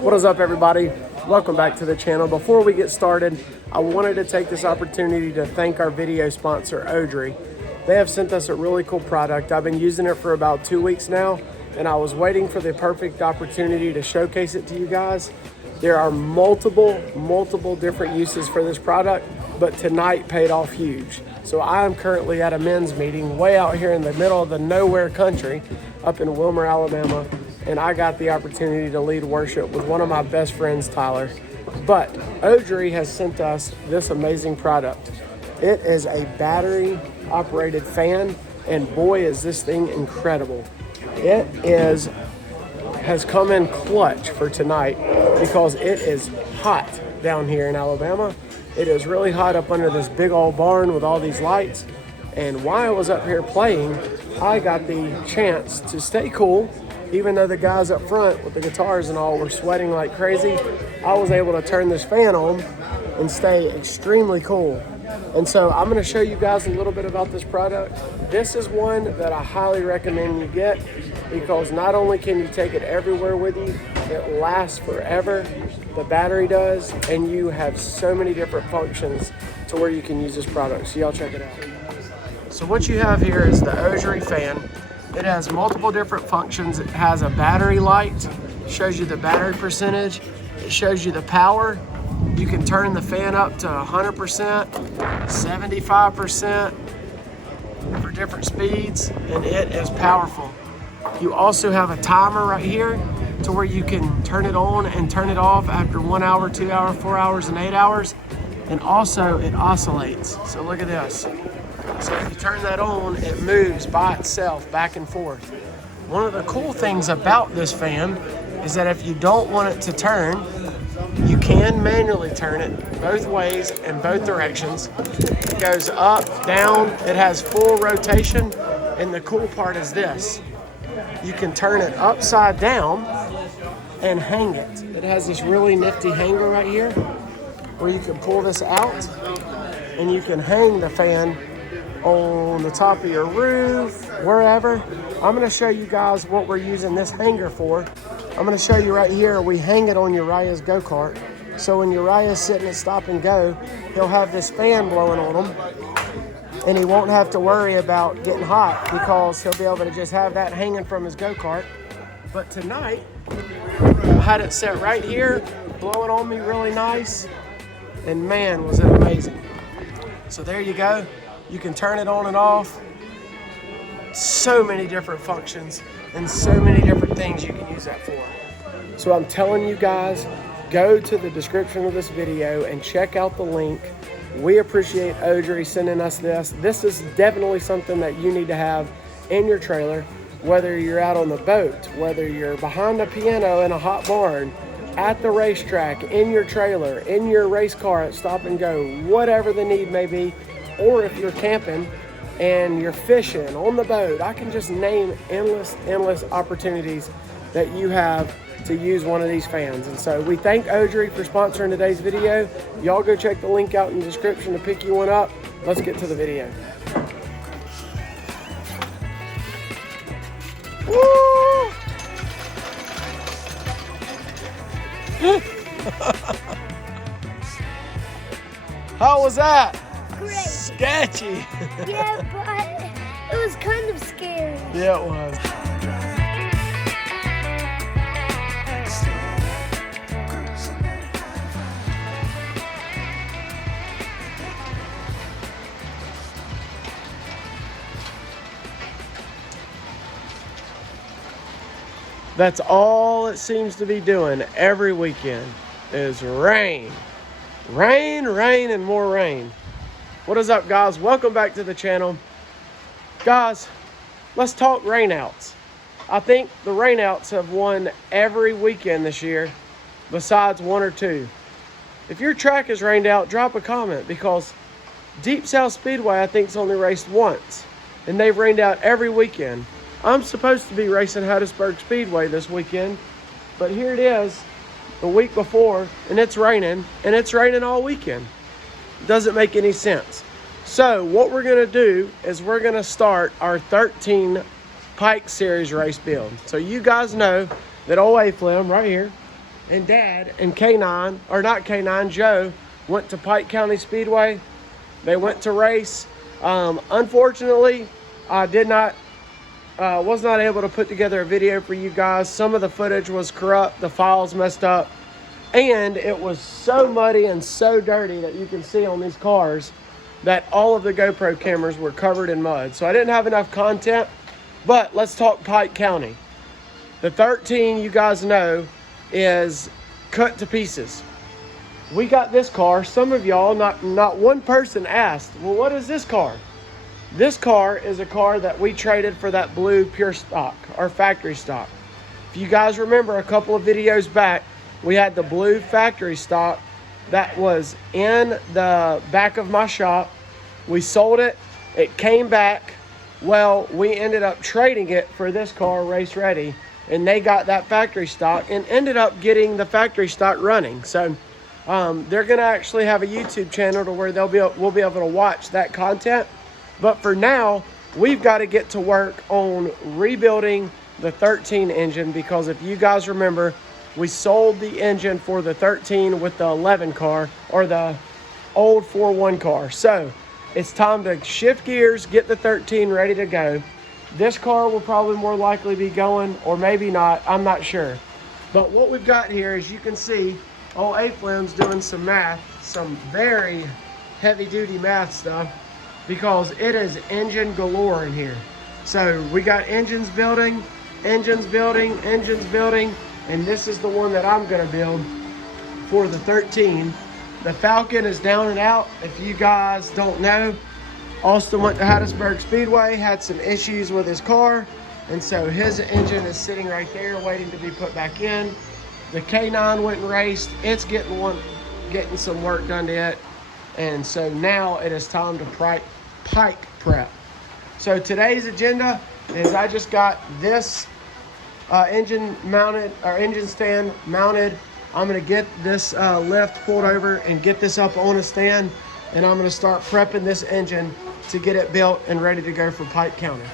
What is up, everybody? Welcome back to the channel. Before we get started, I wanted to take this opportunity to thank our video sponsor, Odri. They have sent us a really cool product. I've been using it for about 2 weeks now, and I was waiting for the perfect opportunity to showcase it to you guys. There are multiple different uses for this product, but tonight paid off huge. So I am currently at a men's meeting way out here in the middle of the nowhere country up in Wilmer, Alabama, and I got the opportunity to lead worship with one of my best friends, Tyler. But Odri has sent us this amazing product. It is a battery operated fan, and boy is this thing incredible. It has come in clutch for tonight because it is hot down here in Alabama. It is really hot up under this big old barn with all these lights. And while I was up here playing, I got the chance to stay cool. Even though the guys up front with the guitars and all were sweating like crazy, I was able to turn this fan on and stay extremely cool. And so I'm gonna show you guys a little bit about this product. This is one that I highly recommend you get because not only can you take it everywhere with you, it lasts forever, the battery does, and you have so many different functions to where you can use this product. So y'all check it out. So what you have here is the Odri fan. It has multiple different functions. It has a battery light, shows you the battery percentage. It shows you the power. You can turn the fan up to 100%, 75% for different speeds, and it is powerful. You also have a timer right here to where you can turn it on and turn it off after 1 hour, 2 hours, 4 hours, and 8 hours. And also it oscillates. So look at this. So if you turn that on, it moves by itself back and forth. One of the cool things about this fan is that if you don't want it to turn, you can manually turn it both ways in both directions. It goes up, down, it has full rotation, and the cool part is this. You can turn it upside down and hang it. It has this really nifty hanger right here where you can pull this out and you can hang the fan on the top of your roof, wherever. I'm gonna show you guys what we're using this hanger for. I'm gonna show you right here, we hang it on Uriah's go-kart. So when Uriah's sitting at stop and go, he'll have this fan blowing on him and he won't have to worry about getting hot because he'll be able to just have that hanging from his go-kart. But tonight, I had it set right here, blowing on me really nice, and man, was it amazing. So there you go. You can turn it on and off. So many different functions and so many different things you can use that for. So I'm telling you guys, go to the description of this video and check out the link. We appreciate Odri sending us this. This is definitely something that you need to have in your trailer, whether you're out on the boat, whether you're behind a piano in a hot barn, at the racetrack, in your trailer, in your race car at stop and go, whatever the need may be. Or if you're camping and you're fishing on the boat, I can just name endless opportunities that you have to use one of these fans. And so we thank Odri for sponsoring today's video. Y'all go check the link out in the description to pick you one up. Let's get to the video. Woo! How was that? Great. Sketchy. Yeah, but it was kind of scary. Yeah, it was. That's all it seems to be doing every weekend is rain. Rain, rain, and more rain. What is up, guys? Welcome back to the channel. Guys, let's talk rainouts. I think the rainouts have won every weekend this year besides 1 or 2. If your track is rained out, drop a comment because Deep South Speedway I think's only raced once and they've rained out every weekend. I'm supposed to be racing Hattiesburg Speedway this weekend, but here it is the week before and it's raining all weekend. Doesn't make any sense. So what we're going to do is we're going to start our 13 Pike Series race build. So you guys know that old Flem right here and Dad and K9, or not K9, Joe, went to Pike County Speedway. They went to race. Unfortunately, I was not able to put together a video for you guys. Some of the footage was corrupt, the files messed up, and it was so muddy and so dirty that you can see on these cars that all of the GoPro cameras were covered in mud. So I didn't have enough content, but let's talk Pike County. The 13, you guys know, is cut to pieces. We got this car. Some of y'all, not one person asked, well, what is this car? This car is a car that we traded for that blue pure stock, our factory stock. If you guys remember a couple of videos back, we had the blue factory stock that was in the back of my shop. We sold it. It came back. Well, we ended up trading it for this car, Race Ready, and they got that factory stock and ended up getting the factory stock running. So they're going to actually have a YouTube channel to where we'll be able to watch that content. But for now, we've got to get to work on rebuilding the 13 engine, because if you guys remember, we sold the engine for the 13 with the 11 car, or the old 4-1 car. So it's time to shift gears, get the 13 ready to go. This car will probably more likely be going, or maybe not, I'm not sure. But what we've got here, as you can see, old A-Flem's doing some math, some very heavy duty math stuff, because it is engine galore in here. So we got engines building, and this is the one that I'm gonna build for the 13. The Falcon is down and out. If you guys don't know, Austin went to Hattiesburg Speedway, had some issues with his car, and so his engine is sitting right there waiting to be put back in. The K9 went and raced. It's getting some work done to it, and so now it is time to Pike prep. So today's agenda is I just got this engine stand mounted. I'm gonna get this lift pulled over and get this up on a stand, and I'm gonna start prepping this engine to get it built and ready to go for Pike County.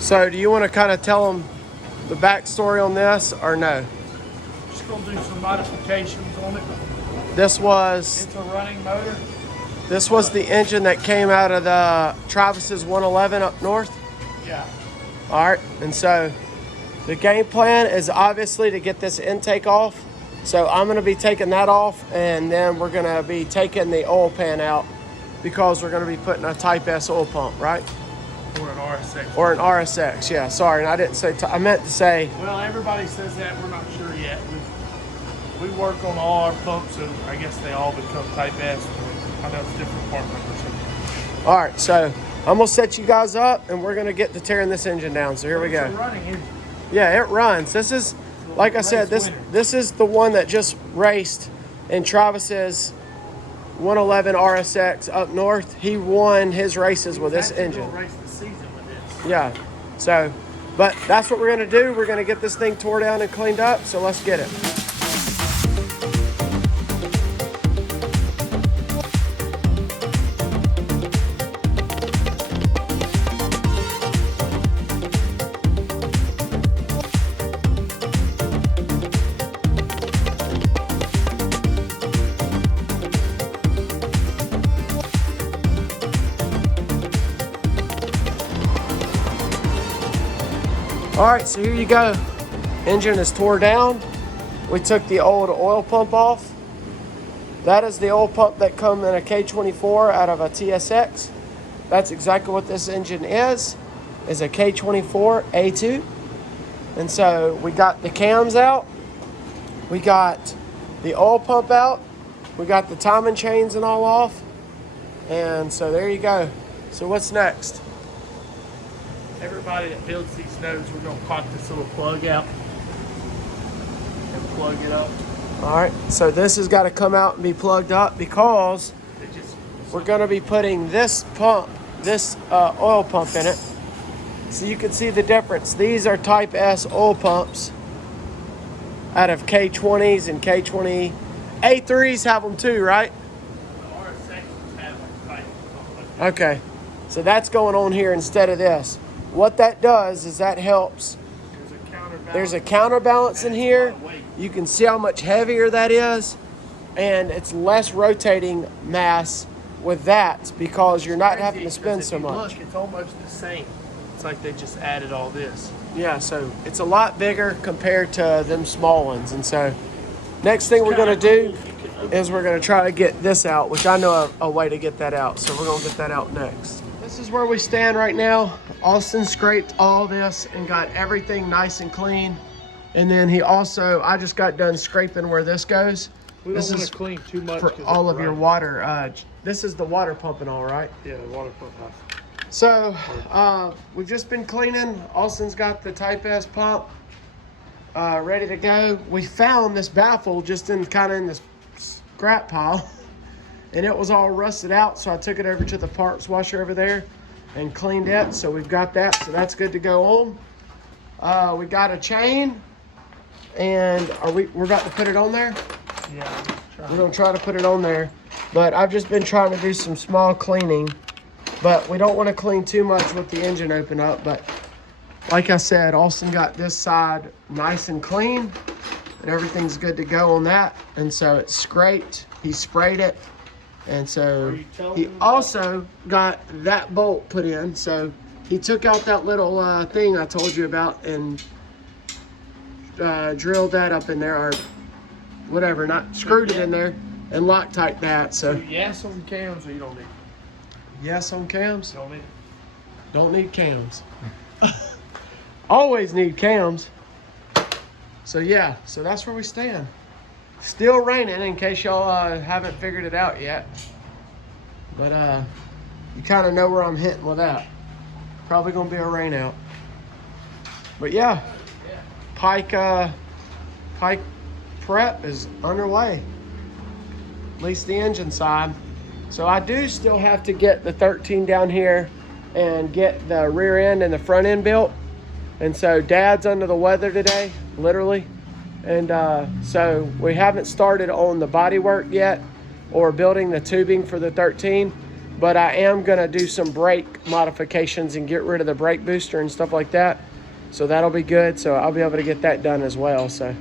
So do you want to kind of tell them the backstory on this, or no? Just gonna do some modifications on it. This was... It's a running motor. This was the engine that came out of the Travis's 111 up north? Yeah. All right, and so the game plan is obviously to get this intake off. So I'm gonna be taking that off, and then we're gonna be taking the oil pan out, because we're gonna be putting a Type S oil pump, right? Or an RSX. Or an RSX, yeah, sorry, and I didn't say, I meant to say... Well, everybody says that, we're not sure yet. We work on all our pumps, and I guess they all become Type S. I know it's different part numbers. All right, so I'm gonna set you guys up, and we're gonna get to tearing this engine down. So here we go. It's a running engine. Yeah, it runs. This is, like I said, this is the one that just raced in Travis's 111 RSX up north. He won his races with this engine. Race the season with this. Yeah, so, but that's what we're gonna do. We're gonna get this thing tore down and cleaned up, so let's get it. All right, so here you go. Engine is tore down. We took the old oil pump off. That is the oil pump that come in a K24 out of a TSX. that's exactly what this engine is a K24 A2. And so we got the cams out, we got the oil pump out, we got the timing chains and all off. And so there you go. So what's next? Everybody that builds these knows we're gonna pop this little plug out and plug it up. All right, so this has got to come out and be plugged up because we're going to be putting this pump, this oil pump in it. So you can see the difference. These are Type S oil pumps out of K20s and K20. A3s have them too, right? The RSX have a Type pump. Okay, so that's going on here instead of this. What that does is that helps. There's a counterbalance in here. You can see how much heavier that is, and it's less rotating mass with that because you're not having to spin so much. Look, it's almost the same. It's like they just added all this. Yeah, so it's a lot bigger compared to them small ones. And so next thing we're going to do is we're going to try to get this out, which I know a way to get that out. So we're going to get that out next. This is where we stand right now. Austin scraped all this and got everything nice and clean. And then he also, I just got done scraping where this goes. We don't want to clean too much for all of your water. This is the water pump and all, right? Yeah, the water pump. So we've just been cleaning. Austin's got the Type S pump ready to go. We found this baffle just in this scrap pile, and it was all rusted out. So I took it over to the parts washer over there and cleaned it. So we've got that. So that's good to go on. We got a chain, and we're about to put it on there. Yeah, we're gonna try to put it on there. But I've just been trying to do some small cleaning. But we don't want to clean too much with the engine open up. But like I said, Austin got this side nice and clean, and everything's good to go on that. And so it's scraped. He sprayed it. And so he also got that bolt put in. So he took out that little thing I told you about and drilled that up in there, or whatever, not screwed it in there and Loctite that. So yes on cams, or you don't need? Yes on cams. Don't need. Don't need cams. Always need cams. So yeah, so that's where we stand. Still raining, in case y'all haven't figured it out yet. But you kind of know where I'm hitting with that. Probably gonna be a rain out. But yeah, Pike prep is underway. At least the engine side. So I do still have to get the 13 down here and get the rear end and the front end built. And so Dad's under the weather today, literally. And so we haven't started on the body work yet or building the tubing for the 13, but I am gonna do some brake modifications and get rid of the brake booster and stuff like that. So that'll be good. So I'll be able to get that done as well. So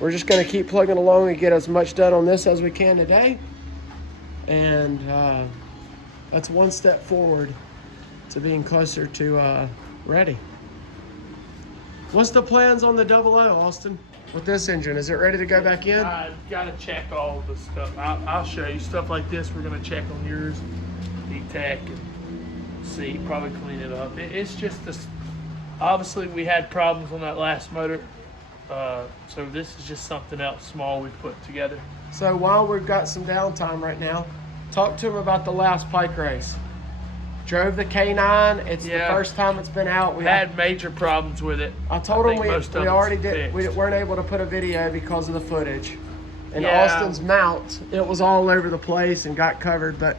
we're just gonna keep plugging along and get as much done on this as we can today. And that's one step forward to being closer to ready. What's the plans on the 00, Austin, with this engine? Is it ready to go back in? I've got to check all the stuff. I'll show you stuff like this. We're going to check on yours, D-Tech, and see, probably clean it up. It's just this. Obviously, we had problems on that last motor. So this is just something else small we put together. So while we've got some downtime right now, talk to him about the last Pike race. Drove the K9. It's the first time it's been out. We had major problems with it. I told him we already did. We weren't able to put a video because of the footage. And Austin's mount, it was all over the place and got covered. But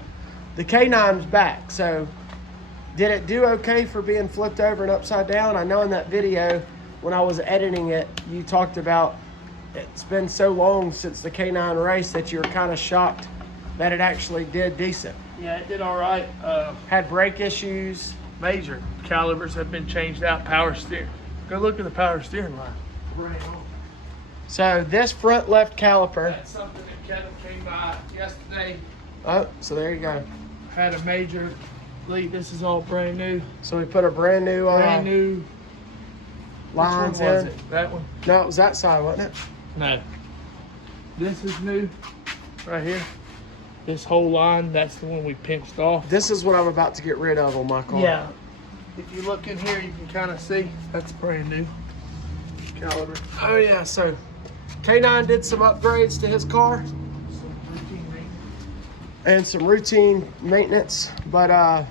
the K9's back. So did it do okay for being flipped over and upside down? I know in that video when I was editing it, you talked about it's been so long since the K9 race that you were kind of shocked that it actually did decent. Yeah, it did all right. Had brake issues. Major. Calipers have been changed out. Power steer. Go look at the power steering line. Right on. So this front left caliper. That's something that Kevin came by yesterday. Oh, so there you go. Had a major leak. This is all brand new. So we put a brand new lines Which one was in. it? That one? No, it was that side, wasn't it? No. This is new. Right here. This whole line, that's the one we pinched off. This is what I'm about to get rid of on my car. Yeah. If you look in here, you can kind of see that's brand new caliber. Oh yeah, so K9 did some upgrades to his car Some routine maintenance. and some routine maintenance. But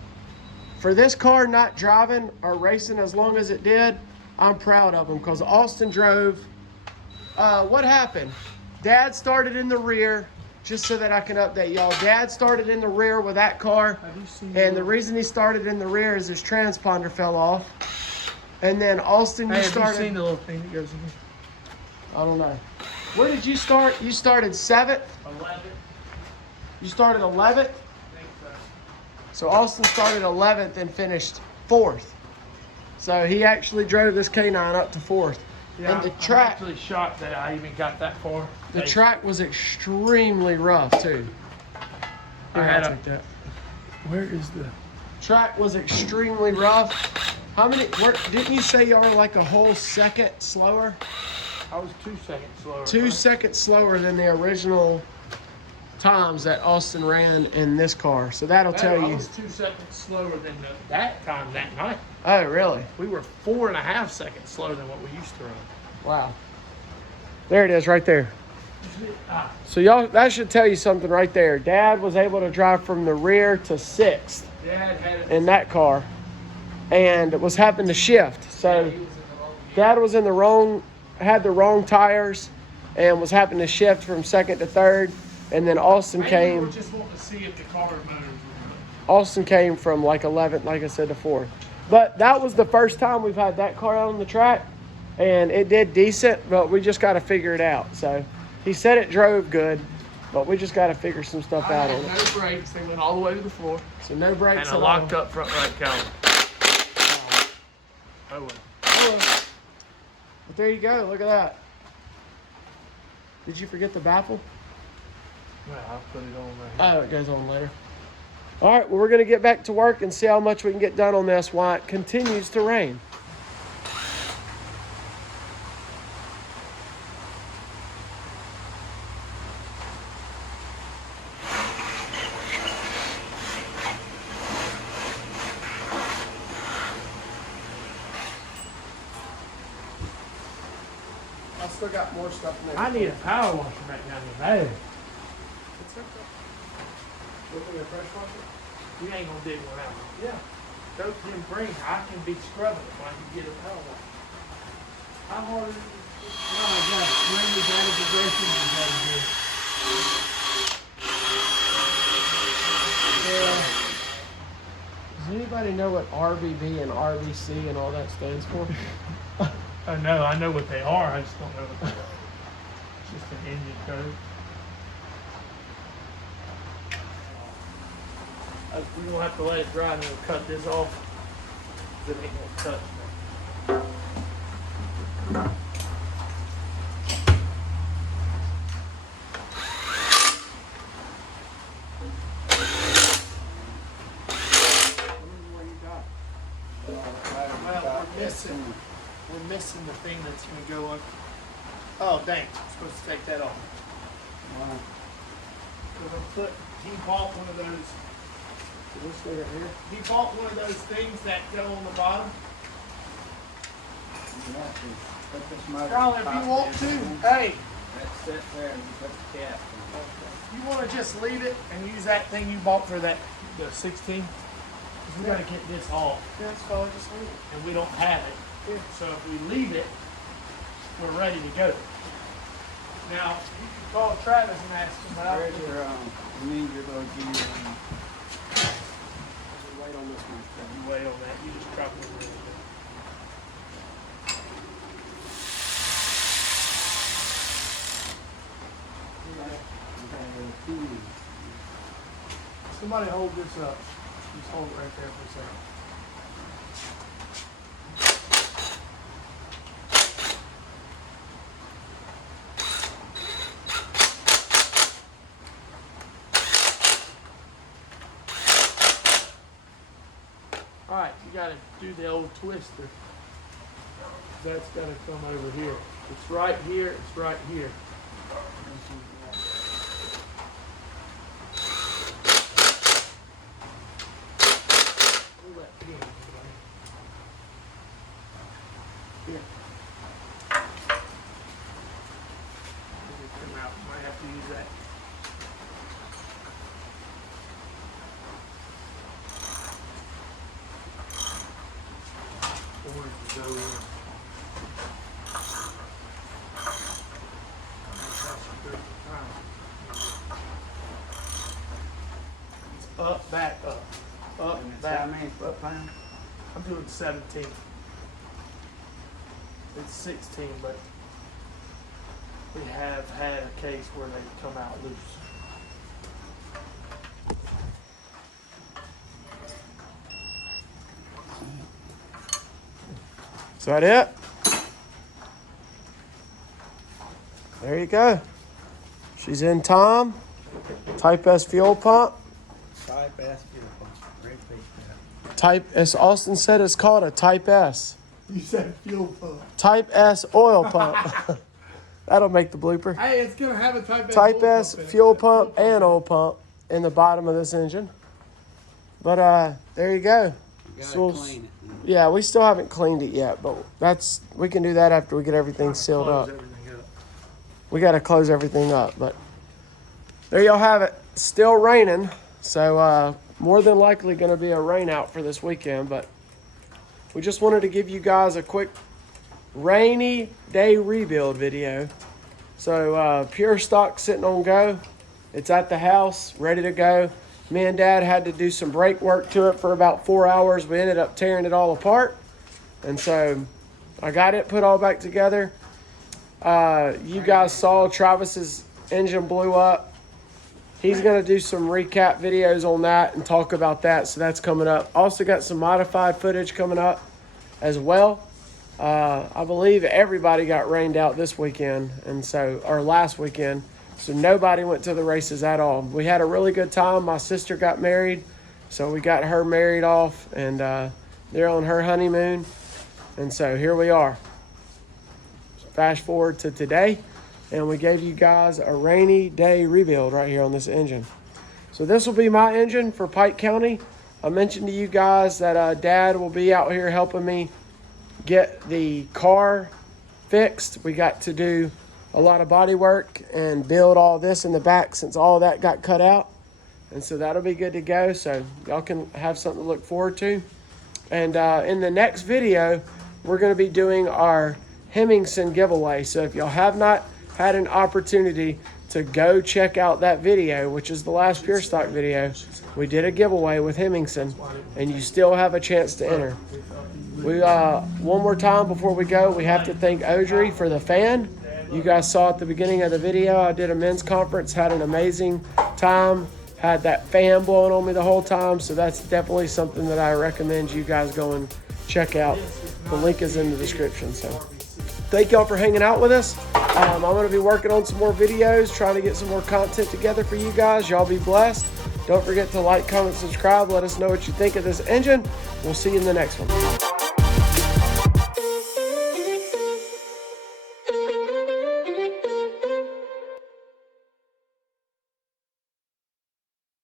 for this car not driving or racing as long as it did, I'm proud of him because Austin drove. What happened? Dad started in the rear, just so that I can update y'all. Dad started in the rear with that car. Have you seen And the reason he started in the rear is his transponder fell off. And then Austin, you Have started. you seen the little thing that goes in here? I don't know. Where did you start? You started 7th? 11. You started 11th? I think so. So Austin started 11th and finished 4th. So he actually drove this K9 up to 4th. Yeah, And the I'm track, actually shocked that I even got that far. the track was extremely rough too. I had I'll a- take that. Where is the? Track was extremely rough. How many? Didn't you say you were like a whole second slower? I was 2 seconds slower. 2 seconds slower than the original times that Austin ran in this car. So that'll tell I you. was 2 seconds slower than that time that night. Oh, really? We were 4.5 seconds slower than what we used to run. Wow. There it is right there. Ah, So y'all, that should tell you something right there. Dad was able to drive from the rear to 6th Dad had it. in that car and was having to shift. So He was in the wrong gear. Dad was in the wrong, had the wrong tires and was having to shift from 2nd to 3rd. And then Austin Maybe we came. were just wanting to see if the car motors were good. Austin came from like 11th, like I said, to 4th. But that was the first time we've had that car out on the track, and it did decent, but we just got to figure it out. So he said it drove good, but we just got to figure some stuff I out had on it. no brakes. They went all the way to the floor. So no brakes And at a all. locked up front right caliper. Oh well. Oh, but there you go. Look at that. Did you forget the baffle? Well, I'll put it on right here. Oh, it goes on later. All right, well, we're going to get back to work and see how much we can get done on this while it continues to rain. I still got more stuff in there. I need a power washer back down here. Bad. Looking at fresh water? You ain't gonna dig one out. Yeah. Go to him, bring. I can be scrubbing it when I can get a power washer. How hard is it? Oh my God, rain is out of progression is out of here. Yeah. Does anybody know what RBB and RBC and all that stands for? Oh no, I know what they are. I just don't know what they are. It's just an engine code. We're gonna have to let it dry and then we'll cut this off. It ain't gonna cut. Well, we're missing the thing that's gonna go on. Oh dang, I'm supposed to take that off. Because he bought one of those. This thing right here. He bought one of those things that go on the bottom. Carl, if you want to, hey, That's sit there and put the cap you want to just leave it and use that thing you bought for that the 16. Because we got to get this off, Yeah, it's fine, just leave it. and we don't have it. Yeah. So if we leave it, we're ready to go. Now you can call Travis and ask him about Where's it. your, you need your little gear Wait on this one. You wait on that. You just drop it a little bit. Somebody hold this up. Just hold it right there for a second. All right, you got to do the old twister. That's got to come over here. It's right here. It's right here. Here. Come out. Might have to use that. Orange to go in. It's up, back, up. Up, And it's back. how many foot-pounds? I'm doing 17. It's 16, but we have had a case where they come out loose. Is that it? There you go. She's in Tom. Type S fuel pump. Type S fuel pump. Great big stuff. Type, as Austin said, it's called a Type S. You said fuel pump. Type S oil pump. That'll make the blooper. Hey, it's gonna have a Type S. Type S fuel pump and oil pump in the bottom of this engine. But there you go. You gotta So clean it. yeah, we still haven't cleaned it yet, but we can do that after we get everything sealed up. We got to close everything up, but there y'all have it. Still raining, so more than likely going to be a rain out for this weekend, but we just wanted to give you guys a quick rainy day rebuild video. So pure stock sitting on go. It's at the house, ready to go. Me and Dad had to do some brake work to it for about 4 hours. We ended up tearing it all apart, and so I got it put all back together. You guys saw Travis's engine blew up. He's going to do some recap videos on that and talk about that, so that's coming up. Also got some modified footage coming up as well. I believe everybody got rained out this weekend, or last weekend, so nobody went to the races at all. We had a really good time. My sister got married, so we got her married off, and they're on her honeymoon, and so here we are. Fast forward to today, and we gave you guys a rainy day rebuild right here on this engine. So this will be my engine for Pike County. I mentioned to you guys that Dad will be out here helping me get the car fixed. We got to do a lot of body work and build all this in the back since all that got cut out, and so that'll be good to go, so y'all can have something to look forward to. And in the next video, we're going to be doing our Hemmingson giveaway. So if y'all have not had an opportunity to go check out that video, which is the last Pure Stock video, we did a giveaway with Hemmingson, and you still have a chance to enter. We one more time before we go, we have to thank Odri for the fan. You guys saw at the beginning of the video, I did a men's conference, had an amazing time, had that fan blowing on me the whole time, so that's definitely something that I recommend you guys go and check out. The link is in the description. So thank y'all for hanging out with us. I'm going to be working on some more videos, trying to get some more content together for you guys. Y'all be blessed. Don't forget to like, comment, subscribe. Let us know what you think of this engine. We'll see you in the next one.